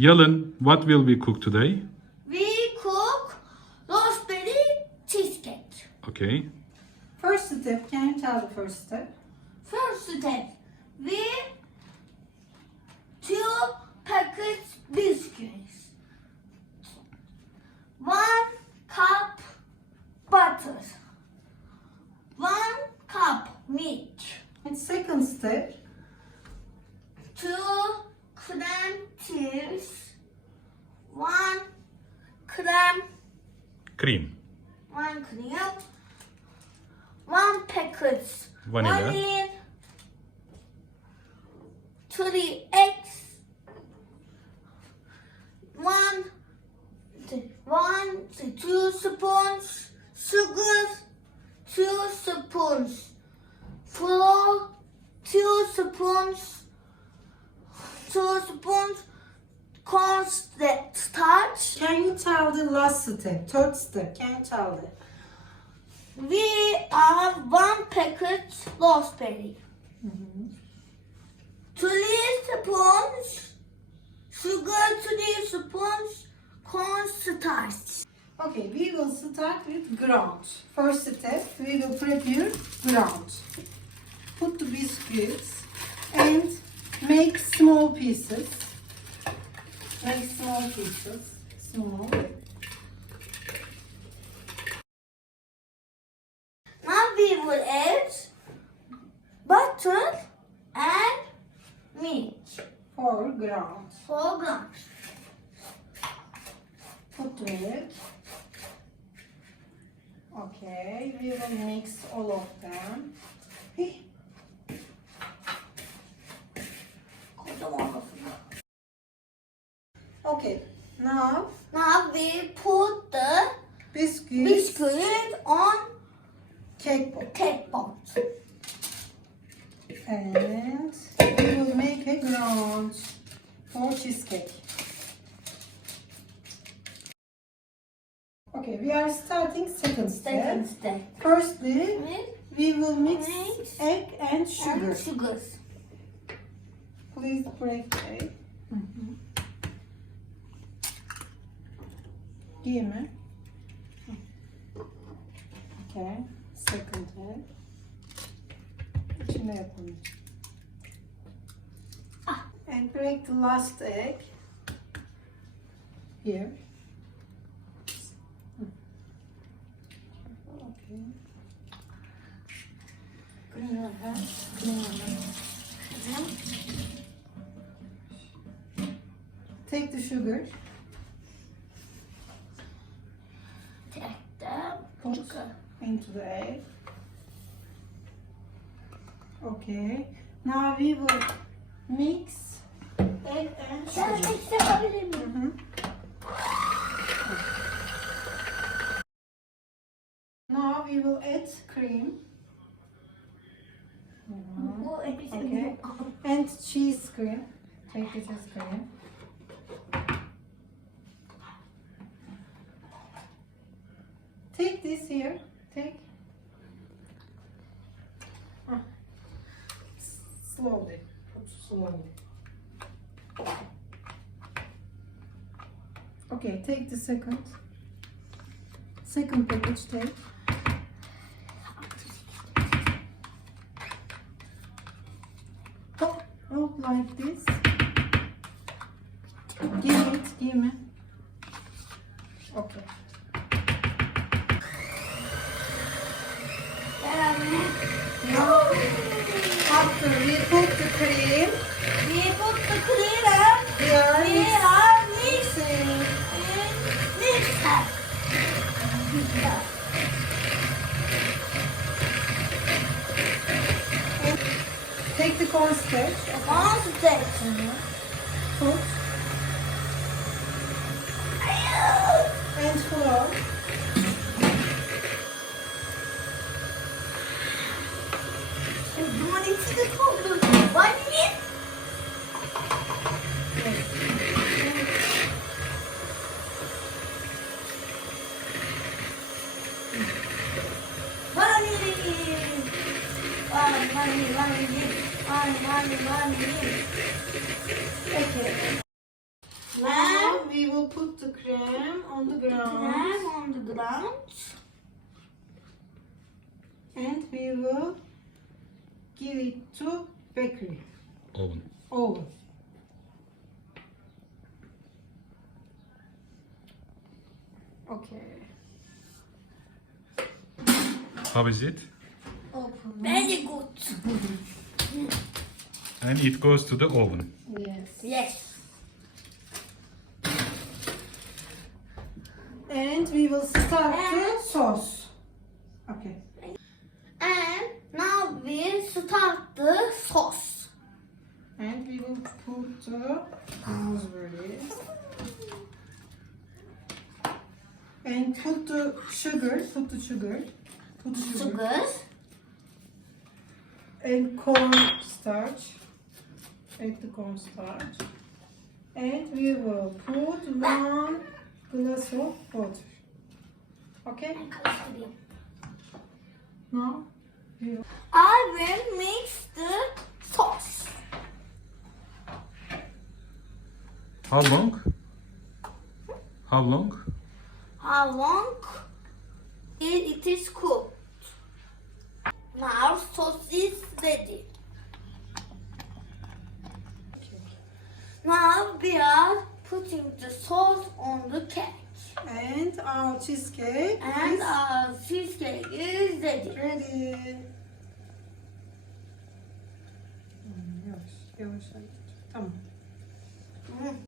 Yalin, what will we cook today? We cook raspberry cheesecake. Okay. First step, can you tell the first step? First step, we 2 packets biscuits, 1 cup butter, 1 cup milk, And second step, 2 cream cheese, 1 cream, Cream. 1 cream, 1 packet Vanilla. 3 eggs, 2 spoons sugar, 2 spoons flour, 2 spoons cornstarch. can you tell the last step, third step, can you tell that? We have 1 packet raspberry, 3 spoons sugar, 3 spoons cornstarch. Okay, we will start with ground. First step, we will prepare ground. Put the biscuits and make small pieces. Make small pieces. Small. Now we will add butter and milk For ground. for grams. Put it. Okay, we will mix all of them. Hey, okay, now Now we put the biscuits, biscuit on cake pop. cake pot. And we will make a ground for cheesecake. Okay, we are starting second step. Second step. Firstly, Milk we will mix Mix egg and sugar. and sugars. Please break the egg. Give me. Okay, second egg. İçine yapalım. And break the last egg. Here. Okay. Take the sugar. Take the Put sugar. into the egg. Okay. Now we will mix egg and Ben sugar. tek yapabilir miyim? Now we will add cream. Bu Okay. And cheese cream. Take the cheese cream. Take this here. Take. Slowly. Put slowly. Okay, take the second package. Take. Pop out like this. Give me. Okay. Now, after we put the cream, We put the cream and we are we are mixing in mixer. take the cornstarch. One step. Put and flour. Duman içinde koydum. Vanilin. Okay. Now we will put the cream on the ground. Cream on the ground. And we will give it to bakery Oven. oven. Okay. How is it? Open. Very good. And it goes to the oven. Yes. Yes. And we will start the And- sauce. Okay. And now we start the sauce. And we will put the raspberries. And put the sugar. Put the sugar. Put the sugar. Sugar. And cornstarch. Add the cornstarch. And we will put 1 glass of water. Okay? Ben karıştırayım. Now we will I will mix the sauce. How long? How long? How long it is cooked? Now sauce is ready. Now we are putting the sauce on the cake. and our cheesecake And is our cheesecake is ready. ready. Yavaş, yavaş. Tamam. Hı.